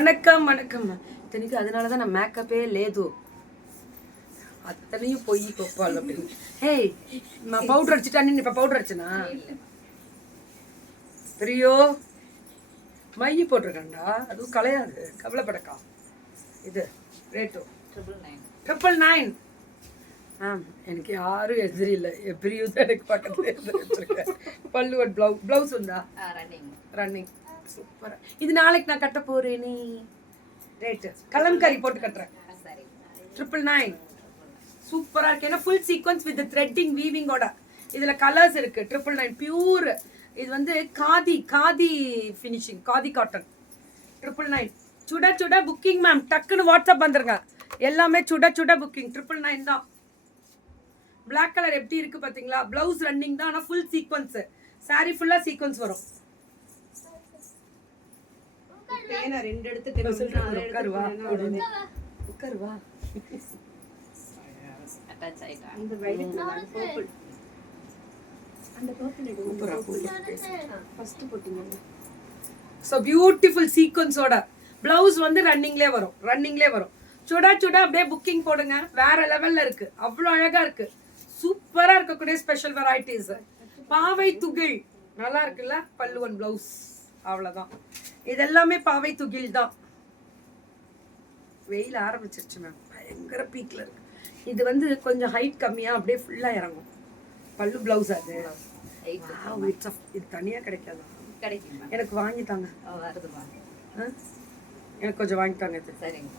வணக்கம் வணக்கம். இத்தனைக்கு அதனால தான் நான் மேக்கப்பே லேது. அத்தனையும் பொய் கொப்பால் அப்படின்னு. ஹேய் நான் பவுடர் அடிச்சுட்டா நீ இப்போ பவுடர் அடிச்சனா? பிரியோ மை போட்டிருக்கேன்டா. அதுவும் கலையாது கவலைப்படக்கா. இது ரேட்டோ. Triple nine triple nine ma'am எனக்கு யாரும் எதிரி இல்லை. பிரியு தான் எனக்கு பக்கத்துல வச்சிருக்கேன் பல்லுவட் ப்ளவு ப்ளவுஸ் உண்டா? Running running super. இது நாளைக்கு நான் கட்ட போறேனே ரேட்டு கலம்கரி போட்டு கட்டுறேன். சரி. ட்ரிபிள் நைன் சூப்பரா இருக்கு. ஏன்னா ஃபுல் சீக்வன்ஸ் வித் த்ரெட்டிங் வீவிங்கோட இதுல கலர்ஸ் இருக்கு. ட்ரிபிள் நைன் பியூர் இது வந்து khadi khadi finishing khadi cotton triple nine சுட சுட புக்கிங் மேம் டக்குன்னு வாட்ஸ்அப் வந்துருங்க. எல்லாமே சுட சுட புக்கிங் ட்ரிபிள் நைன் தான். Black கலர் எப்படி இருக்கு பாத்தீங்களா? பிளவுஸ் ரன்னிங் தான் ஆனா ஃபுல் சீக்வன்ஸ் saree ஃபுல்லா சீக்வன்ஸ் வரும். பேனை ரெண்டு எடுத்துட்டு உட்காருவா உட்காருவா அட்டாச் ஆயிட்டா? இந்த வயலட் அந்த பர்பிள் அந்த பர்பிள் எடு ஃபர்ஸ்ட் போட்டீங்க. ஸோ பியூட்டிஃபுல் சீக்வன்ஸோட பிளவுஸ் வந்து ரன்னிங்லேயே வரும் ரன்னிங்லேயே வரும். சுடா சுடா அப்படியே புக்கிங் போடுங்க. வேற லெவல்ல இருக்கு. அவ்வளோ அழகா இருக்கு. சூப்பரா இருக்கக்கூடிய ஸ்பெஷல் வெரைட்டிஸ் பாவை துகில் நல்லா இருக்குல்ல? பல்லுவன் பிளவுஸ் அவ்வளோதான் இது எல்லாமே பாவை துகில் தான். வெயில் ஆரம்பிச்சிருச்சு மேம் பயங்கர பீக்ல இருக்கு. இது வந்து கொஞ்சம் ஹைட் கம்மியா அப்படியே ஃபுல்லா இறங்கும். பல்லு பிளவுஸ் அது. இது தனியா கிடைக்காதா? கிடைக்குமா? எனக்கு வாங்கி தாங்க? எனக்கு கொஞ்சம் வாங்கி தாங்க இது. சரிங்க.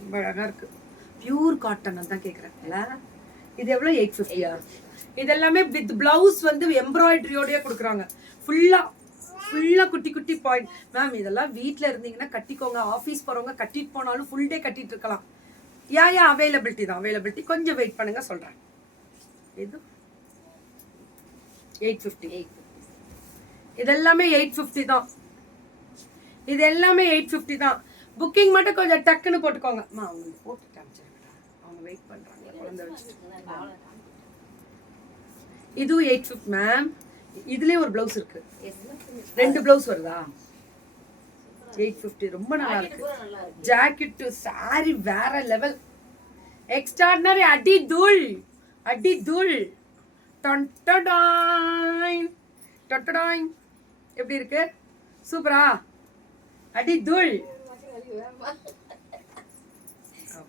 ரொம்ப அழகா இருக்கு. பியூர் காட்டன் தான் கேக்குறேன்ல இது எவ்வளோ எயிட் ஃபிஃப்டியா இது எல்லாமே வித் பிளவுஸ் வந்து எம்ப்ராய்டரியோடய கொடுக்குறாங்க. ஃபுல்லா ஃபுல்லா குட்டி குட்டி பாயிண்ட் மேம் இதெல்லாம் வீட்ல இருந்தீங்கன்னா கட்டிக்கோங்க. ஆஃபீஸ் போறவங்க கட்டிட்டு போனாலும் ஃபுல் டே கட்டிட்டு இருக்கலாம். யா யா அவைலபிலிட்டி தான். அவைலபிலிட்டி கொஞ்சம் வெயிட் பண்ணுங்க சொல்றேன். இது எயிட் ஃபிஃப்டி எயிட் இது எல்லாமே எயிட் ஃபிஃப்டி தான். இது எல்லாமே எயிட் ஃபிஃப்டி தான். புக்கிங் மட்டும் கொஞ்சம் டக்குன்னு போட்டுக்கோங்க. அம்மா அவங்க போட்டு காமிச்சிருங்கடா அவங்க வெயிட் பண்றாங்க. குழந்தை வச்சுட்டு. இதுவும் எயிட் ஃபிஃப்டி மேம் இதுலயே ஒரு பிளவுஸ் இருக்கு. ரெண்டு பிளவுஸ் வருதா? எயிட் ஃபிஃப்டி ரொம்ப நல்லா இருக்கு. ஜாக்கெட் சாரி வேற லெவல் எக்ஸ்ட்ராடினரி அடி தூள். அடி தூள். டொண்டடாய் எப்படி இருக்கு? சூப்பரா? அடி தூள்.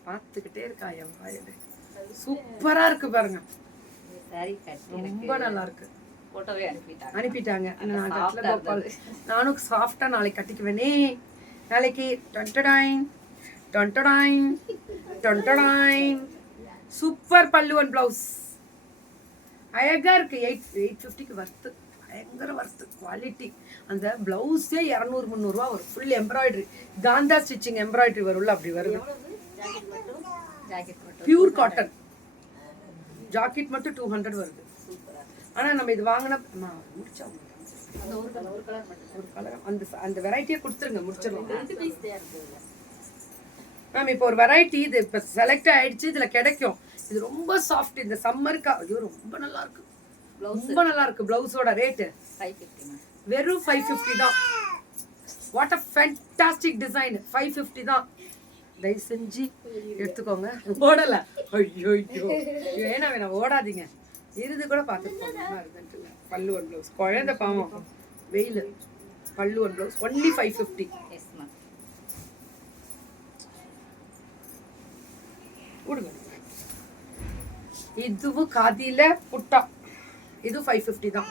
பார்த்துக்கிட்டே இருக்கா என் வாயில. சூப்பரா இருக்கு பாருங்க. ரொம்ப நல்லா இருக்கு. போட்டோவே அனுப்பிட்டாங்க. அனுப்பிட்டாங்க. கோபால் நானும் சாஃப்டா நாளைக்கு கட்டிக்குவேனே. நாளைக்கு டொண்டடாயின் டொண்டடாயின் டொண்டடாயின் சூப்பர் பல்லுவன் பிளவுஸ் அழகா இருக்கு. எயிட் எயிட் ஃபிஃப்டிக்கு வர்த்து பயங்கர வர்த்து குவாலிட்டி அந்த பிளவுஸே இரநூறு முந்நூறுரூவா வரும். Full embroidery kantha stitching embroidery வரும்ல அப்படி மட்டும்? பியூர் காட்டன் ஜாக்கெட் மட்டும் டூ ஹண்ட்ரட் வருது. ஆனா நம்ம இது வாங்கினா முடிச்சா அந்த ஒரு கலர் அந்த அந்த வெரைட்டியை கொடுத்துருங்க முடிச்சிடலாம். மேம் இப்போ ஒரு வெரைட்டி இது இப்போ செலக்ட் ஆயிடுச்சு இதுல கிடைக்கும். இது ரொம்ப சாஃப்ட் இந்த சம்மருக்கு ஐயோ ரொம்ப நல்லா இருக்கு. ரொம்ப நல்லா இருக்கு பிளவுஸோட ரேட்டு வெறும் ஃபைவ் ஃபிஃப்டி தான். What a fantastic design five fifty தான். தயவு செஞ்சு எடுத்துக்கோங்க. ஓடல. ஐயோ ஐயோ வேணாம் வேணாம் ஓடாதீங்க. இருது கூட பார்த்துருப்போம். பல்லு ஒன் ப்ளவுஸ் குழந்தை பாவம். வெயில். Pallu one blouse only five fifty yes ma'am விடுங்க இதுவும் காதியில புட்டா. இது ஃபைவ் ஃபிஃப்டி தான்.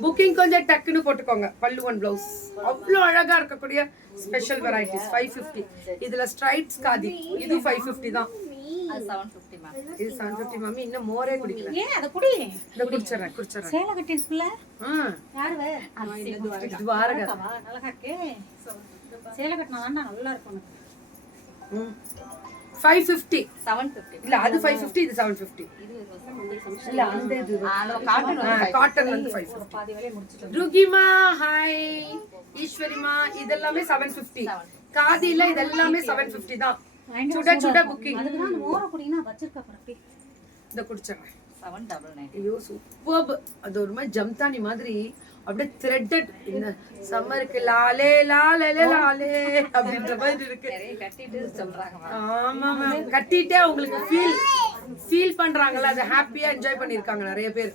புக்கிங் கொஞ்சம் டக்குன்னு போட்டுக்கோங்க. பல்லு ஒன் பிளவுஸ் அவ்வளோ அழகா இருக்கக்கூடிய ஸ்பெஷல் வெரைட்டிஸ் ஃபைவ் ஃபிஃப்டி இதுல ஸ்ட்ரைப்ஸ் காதி. இது ஃபைவ் ஃபிஃப்டி தான். அது செவன் ஃபிஃப்டி மேம் இது செவன் ஃபிஃப்டி மம்மி இன்னும் மோரே குடிக்கல. ஏன் அத குடி? இந்த சேலை யாரு இருக்கே. சேலை கட்டினா நல்லா இருக்கும். ஃபைவ் ஃபிஃப்டி செவன் ஃபிஃப்டி இல்ல அது ஃபைவ் ஃபிஃப்டி இது செவன் ஃபிஃப்டி இது இல்ல. அந்த இது காட்டன் காட்டன் வந்து ஃபைவ் ஃபிஃப்டி ருகிமா ஹாய் ஈஸ்வரிமா இதெல்லாமே செவன் ஃபிஃப்டி காதியில இதெல்லாமே செவன் ஃபிஃப்டி தான். சுட சுட புக்கிங் அதுக்கு தான் மோர குடினா வச்சிருக்க பரப்பி இந்த டபுள் நைன் ஐயோ சூப்பர் அது ஒரு மாதிரி ஜம்தானி மாதிரி அப்படியே த்ரெட்டட் இந்த சம்மருக்கு லாலே லாலே லாலே அப்படின்ற மாதிரி இருக்கு. நிறைய கட்டிட்டு சொல்றாங்க ஆமா மேம் கட்டிட்டே அவங்களுக்கு ஃபீல் ஃபீல் பண்றாங்கல்ல அதை ஹாப்பியா என்ஜாய் பண்ணிருக்காங்க நிறைய பேர்.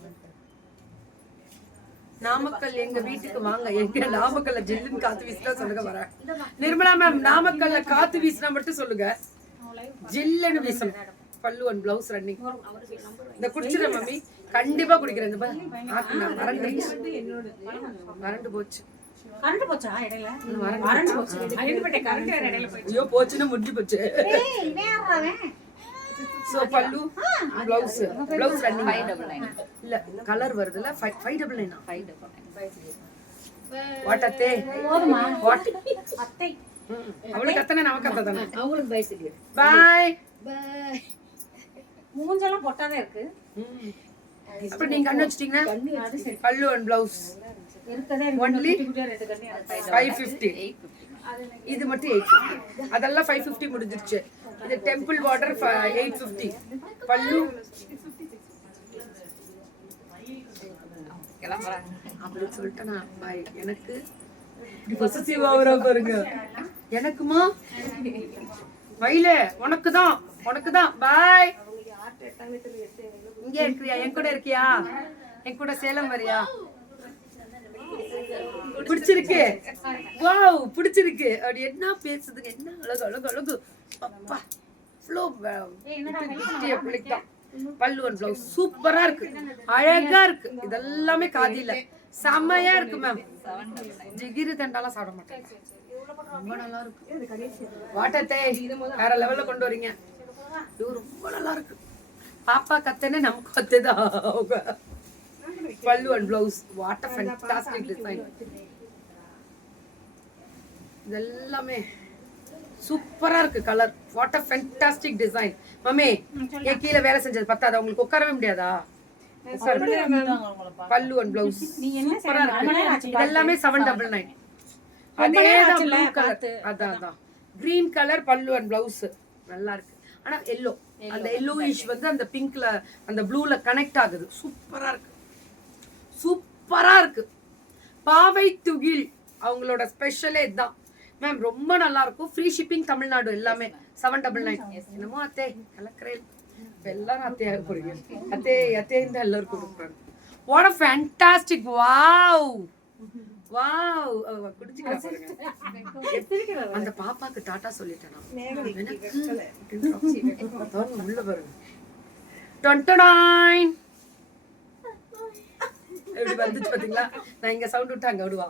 நாமக்கல் எங்க வீட்டுக்கு வாங்க. எங்க நாமக்கல்ல ஜில்லுன்னு காத்து வீசினா சொல்லுங்க வரேன். நிர்மலா மேம் நாமக்கல்ல காத்து வீசினா மட்டும் சொல்லுங்க. ஜில்லுன்னு வீசணும். பல்லு ஒன் பிளவுஸ் ரன்னிங் இந்த குடிச்சிட மம்மி. கண்டிப்பா குடிக்கிறேன். இந்த மறந்துருச்சு மறந்து போச்சு. கரண்ட் போச்சா இடையில? போச்சு. ஐயோ போச்சுன்னு முடிஞ்சு போச்சு. So pallu blouse blouse running five double nine இல்ல. கலர் வருதுல்ல ஃபைவ் டபுள் நைனா ஃபைவ் டபுள் நைன் வாட் அத்தே? போதுமா? வாட் அத்தை. அவளுக்கு அத்தனை நமக்கு அத்தை தானே? அவங்களுக்கு பை சொல்லி பாய் மூஞ்செல்லாம் பொட்டாதான் இருக்கு. அப்புறம் நீங்க கண்ணு வச்சிட்டீங்கன்னா? பல்லு அண்ட் பிளவுஸ் ஃபைவ் ஃபிஃப்டி இது மட்டும் எயிட் அதெல்லாம் ஃபைவ் ஃபிஃப்டி முடிஞ்சிருச்சு. இது டெம்பிள் வாட்டர் எயிட் ஃபிஃப்டி பல்லு. கிளம்புறாங்க அப்படின்னு சொல்லிட்டு நான் பாய் எனக்கு பாருங்க. எனக்குமா? மயிலே உனக்கு தான் உனக்கு தான் பாய் இங்க இருக்கிறியா என் கூட இருக்கியா? என் கூட சேலம் வரியா? பிடிச்சிருக்கு. வாவ் பிடிச்சிருக்கு. அப்படி என்ன பேசுதுங்க என்ன அழகு அழகு அழகு. அப்பா ஃப்ளோ பிள்ளைக்கு தான். பல்லுவன் பிளவுஸ் சூப்பரா இருக்கு. அழகா இருக்கு. இதெல்லாமே காதியில. செம்மையா இருக்கு மேம் ஜிகிரி தண்டாலாம் சாப்பிட மாட்டேன். ரொம்ப நல்லா இருக்கு. வாட்டத்தை வேற லெவல்ல கொண்டு வரீங்க. இது ரொம்ப நல்லா இருக்கு. பாப்பா கத்தனே நமக்கு கத்துதான் அவங்க pallu and blouse what a fantastic design இதெல்லாமே சூப்பரா இருக்கு colour what a fantastic design mummy என் கீழே வேலை செஞ்சது பத்தாதா? உங்களுக்கு உட்காரவே முடியாதா. பல்லு அண்ட் பிளவுஸ் சூப்பரா இருக்கு. இதெல்லாமே செவன் டபுள் நைன் ரொம்ப அதே நேரம் தான் ஆச்சுல்ல, blue color. பார்த்து. அதான் அதான். Green colour pallu and blouse நல்லா இருக்கு. ஆனா எல்லோ அந்த எல்லோயிஷ் வந்து அந்த பிங்க்ல அந்த ப்ளூல கனெக்ட் ஆகுது. சூப்பரா இருக்கு. சூப்பரா இருக்கு. பாவை துகில். அவங்களோட ஸ்பெஷலே இதுதான். மேம் ரொம்ப நல்லா இருக்கும் ஃப்ரீ ஷிப்பிங் தமிழ்நாடு எல்லாமே. செவன் டபுள் நைன் என்னமோ அத்தே கலக்கிறேன். இப்ப எல்லாரும் அத்தையாக போறீங்க அத்தே அத்தேன்னு தான் எல்லாருக்கும் கொடுக்குறாங்க. What a fantastic wow wow குடிச்சுக்கிறா பாருங்க. அந்த பாப்பாக்கு டாட்டா சொல்லிட்டேன் நான். பாருங்க, உள்ள பாருங்க. டொன்டடாயின். எப்படி வந்துச்சு பாத்தீங்களா? நான் இங்க சவுண்ட் விட்டு அங்க விடுவா.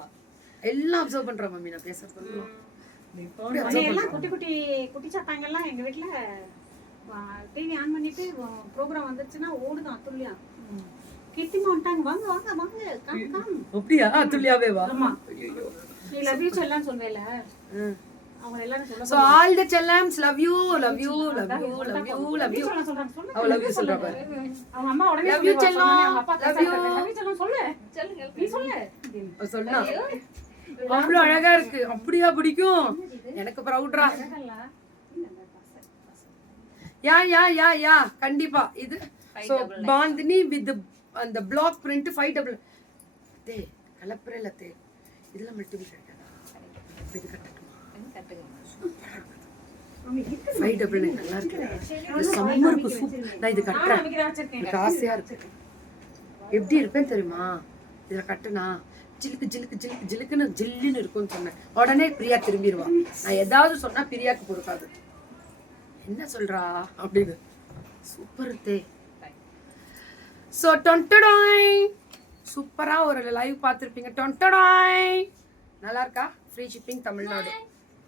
எல்லாம் அப்சர்வ் பண்றேன் மம்மி நான் பேசுறது எல்லாம் குட்டி குட்டி குட்டி சத்தாங்கெல்லாம் எங்க வீட்ல டிவி ஆன் பண்ணிட்டு ப்ரோக்ராம் வந்துருச்சுன்னா ஓடுதான் அத்துல்லியா கிட்டிமா வந்துட்டாங்க வாங்க வாங்க வாங்க கம் கம் அப்படியா? துல்லியாவே வா. ஆமா. நீ லவ் யூ சொல்லலாம் சொல்வேல. அவங்க எல்லாரும் சொல்ல so all the செல்லம்ஸ் love you love you love you love you love you சொல்ல சொல்றாங்க. சொல்லு. அவ லவ் யூ சொல்றா பாரு. அவங்க அம்மா உடனே you, சொல்லிடுவா, செல்லம். பேச you. லவ் யூ செல்லம் சொல்லு. சொல்லுங்க நீ சொல்லு. சொன்னா. அவ்வளவு அழகா இருக்கு. அப்படியா பிடிக்கும்? எனக்கு ப்ரௌட்ரா யா யா யா யா. கண்டிப்பா. இது சோ பாந்தினி வித் அந்த பிளாக் பிரிண்ட் ஃபைவ் டபுள் தே கலப்பரே தே கிடைக்காதா அப்ப இது கட்டட்டுமா? ஃபைவ் டபுள் நைன் நல்லா இருக்கு சம்மருக்கு சூப் நான் இது கட்டுறேன். அமைக்கிறா வச்சிருக்கேன். எனக்கு ஆசையா இருக்கு. எப்படி இருப்பேன் தெரியுமா? இதுல கட்டுனா ஜிலுக்கு ஜிலுக்கு ஜிலுக்கு ஜிலுக்குன்னு ஜில்லுன்னு இருக்கும்னு சொன்னேன். உடனே பிரியா திரும்பிடுவான் நான் ஏதாவது சொன்னா பிரியாக்கு பொறுக்காது. என்ன சொல்றா? அப்படின்னு. சூப்பர் தே. ஸோ டொன்டடாய் சூப்பரா ஒரு லைவ் பார்த்துருப்பீங்க. டொன்டடாய் நல்லா இருக்கா? Free shipping Tamil Nadu